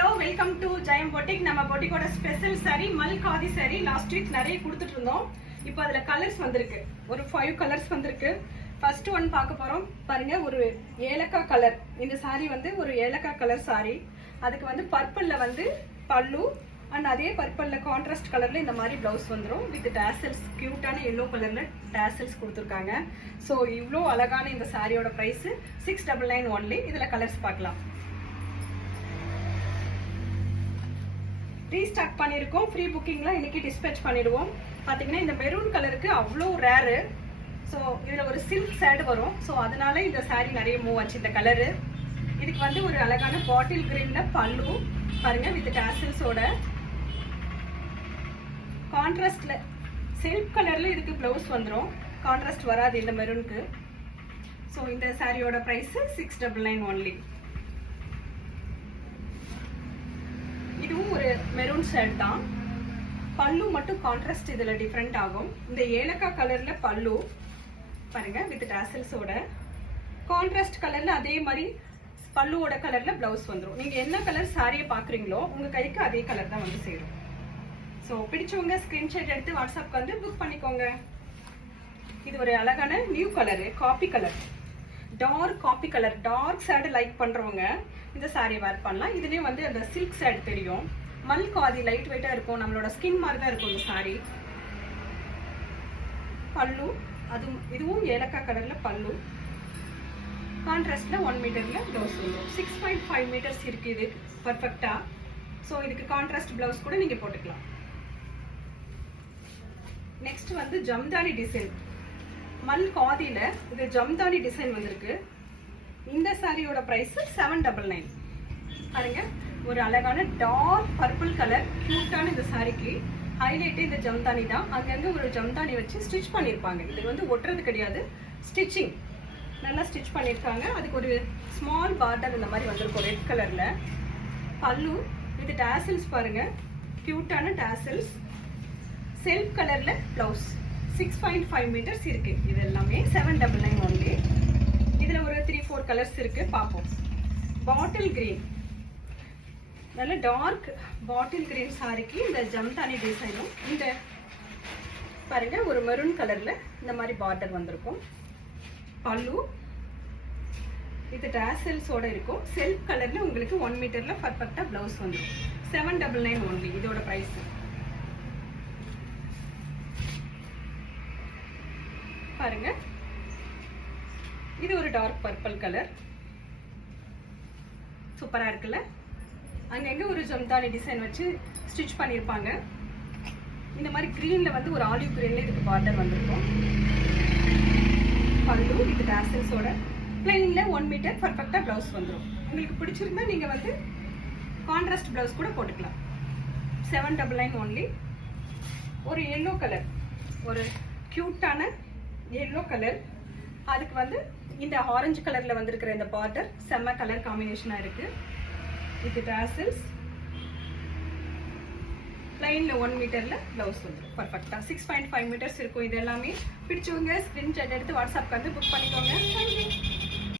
Hello welcome to Jayam boutique. நம்ம பொட்டிக்கோட special sorry மல் khadi sorry last week நிறைய கொடுத்துட்டு இருந்தோம். இப்போ அதில் கலர்ஸ் வந்திருக்கு. ஒரு 5 கலர்ஸ் வந்திருக்கு. ஃபர்ஸ்ட் ஒன் பார்க்க போகிறோம் பாருங்க. ஒரு ஏலக்காய் கலர். இந்த சாரி வந்து ஒரு ஏலக்காய் கலர் சாரி. அதுக்கு வந்து பர்பிளில் வந்து பல்லு அண்ட் அதே பர்பிளில் கான்ட்ராஸ்ட் கலரில் இந்த மாதிரி ப்ளவுஸ் வந்துடும் வித் டேசல்ஸ். க்யூட்டான எல்லோ கலரில் டேசல்ஸ் கொடுத்துருக்காங்க. ஸோ இவ்வளோ அழகான இந்த சாரியோட ப்ரைஸு 699 ஒன்லி. இதில் கலர்ஸ் பார்க்கலாம். ரீஸ்டாக் பண்ணியிருக்கோம். ஃப்ரீ புக்கிங்கில் இன்றைக்கி டிஸ்பேச் பண்ணிடுவோம். பார்த்தீங்கன்னா இந்த மெரூன் கலருக்கு அவ்வளோ ரேரு. ஸோ இதில் ஒரு சில்க் சேடு வரும். ஸோ அதனால இந்த சாரீ நிறைய மூவ் ஆச்சு இந்த கலரு. இதுக்கு வந்து ஒரு அழகான பாட்டில் கிரீனில் பல்லு பாருங்கள் வித் டேசல்ஸோட. கான்ட்ராஸ்டில் சில்க் கலரில் இதுக்கு ப்ளவுஸ் வந்துடும். கான்ட்ராஸ்ட் வராது இந்த மெரூனுக்கு. ஸோ இந்த சாரியோட ப்ரைஸு 699 ஒன்லி. இதுவும் ஒரு மெரூன் ஷேட் தான். பல்லு மட்டும் கான்ட்ராஸ்ட் இதில் டிஃப்ரெண்ட் ஆகும். இந்த ஏலக்காய் கலரில் பல்லு பாருங்க வித் டேசல்ஸோட. கான்ட்ராஸ்ட் கலரில் அதே மாதிரி பல்லுவோட கலரில் ப்ளவுஸ் வந்துடும். நீங்கள் என்ன கலர் சாரியை பார்க்குறீங்களோ உங்கள் கைக்கு அதே கலர் தான் வந்து சேரும். ஸோ பிடிச்சவங்க ஸ்க்ரீன்ஷாட் எடுத்து வாட்ஸ்அப்க்கு வந்து புக் பண்ணிக்கோங்க. இது ஒரு அழகான new colour, coffee colour, dark coffee colour. Dark shade like பண்ணுறவங்க இந்த சாரியை வேர் பண்ணலாம். இதுலேயும் வந்து அந்த சில்க் ஷேடு தெரியும். மல் காதி லைட் வெயிட்டாக இருக்கும். நம்மளோட ஸ்கின் மாதிரி தான் இருக்கும் இந்த சாரி. பல்லு இதுவும் ஏலக்காய் கலரில் பல்லு. கான்ட்ராஸ்டில் 1 மீட்டரில் ப்ளவுஸ் வரும். 6.5 மீட்டர்ஸ் இருக்குது இது பர்ஃபெக்டாக. ஸோ இதுக்கு கான்ட்ராஸ்ட் ப்ளவுஸ் கூட நீங்கள் போட்டுக்கலாம். நெக்ஸ்ட் வந்து ஜம்தானி டிசைன். மல் காதியில் இது ஜம்தானி டிசைன் வந்திருக்கு. இந்த சாரியோட ப்ரைஸ் 799. பாருங்க ஒரு அழகான டார்க் பர்பிள் கலர் கியூட்டான இந்த சாரிக்கு ஹைலைட்டு இந்த ஜம்தானி தான். அங்கங்கே ஒரு ஜம்தானி வச்சு ஸ்டிச் பண்ணியிருப்பாங்க. இது வந்து ஒட்டுறது கிடையாது, ஸ்டிச்சிங் நல்லா ஸ்டிச் பண்ணியிருக்காங்க. அதுக்கு ஒரு ஸ்மால் பார்டர் இந்த மாதிரி வந்திருக்கும் ரெட் கலரில். பல்லு இது டேசல்ஸ் பாருங்க, கியூட்டான டேசல்ஸ். செல்ஃப் கலரில் ப்ளவுஸ். 6.5 மீட்டர்ஸ் இருக்கு. இது எல்லாமே 799 ஒன்லி. இதில் ஒரு 3-4 கலர்ஸ் இருக்கு, பார்ப்போம். பாட்டில் கிரீன், நல்ல டார்க் பாட்டில் கிரீன் சாரிக்கு இந்த ஜம்தானி டிசைனும் இந்த பாருங்க ஒரு மெரூன் கலர்ல இந்த மாதிரி பார்டர் வந்திருக்கும். பல்லு இது டேசல்ஸோட இருக்கும். செல்ஃப் கலர்ல உங்களுக்கு 1 மீட்டர்ல பர்ஃபெக்டா பிளவுஸ் வந்துடும். 799 ஒன்லி இதோட பிரைஸ். பாருங்க இது ஒரு டார்க் பர்பிள் கலர், சூப்பரா இருக்குல்ல. அங்கங்க ஒரு ஜம்தானி டிசைன் வச்சு ஸ்டிச் பண்ணியிருப்பாங்க. இந்த மாதிரி கிரீன்ல வந்து ஒரு ஆலிவ் கிரீன்ல இதுக்கு பார்டர் வந்திருக்கும். பல்லு இது டேசல்ஸோட. பிளைன்ல 1 மீட்டர் பர்ஃபெக்டா பிளவுஸ் வந்துடும். உங்களுக்கு பிடிச்சிருந்தா நீங்க வந்து கான்ட்ராஸ்ட் பிளவுஸ் கூட போட்டுக்கலாம். 799 ஒன்லி. ஒரு எல்லோ கலர், ஒரு கியூட்டான எல்லோ கலர். அதுக்கு வந்து இந்த ஆரஞ்சு கலர்ல வந்திருக்கிற இந்த பார்டர் செம்ம கலர் காம்பினேஷனா இருக்கு. இது டேசல்ஸ். லைன்ல 1 மீட்டர்ல பிளவுஸ் வந்துடும் பர்ஃபெக்டா. 6.5 மீட்டர்ஸ் இருக்கும். இது எல்லாமே பிடிச்சவங்க ஸ்கிரீன்ஷாட் எடுத்து வாட்ஸ்அப்க்கு வந்து புக் பண்ணிக்கோங்க.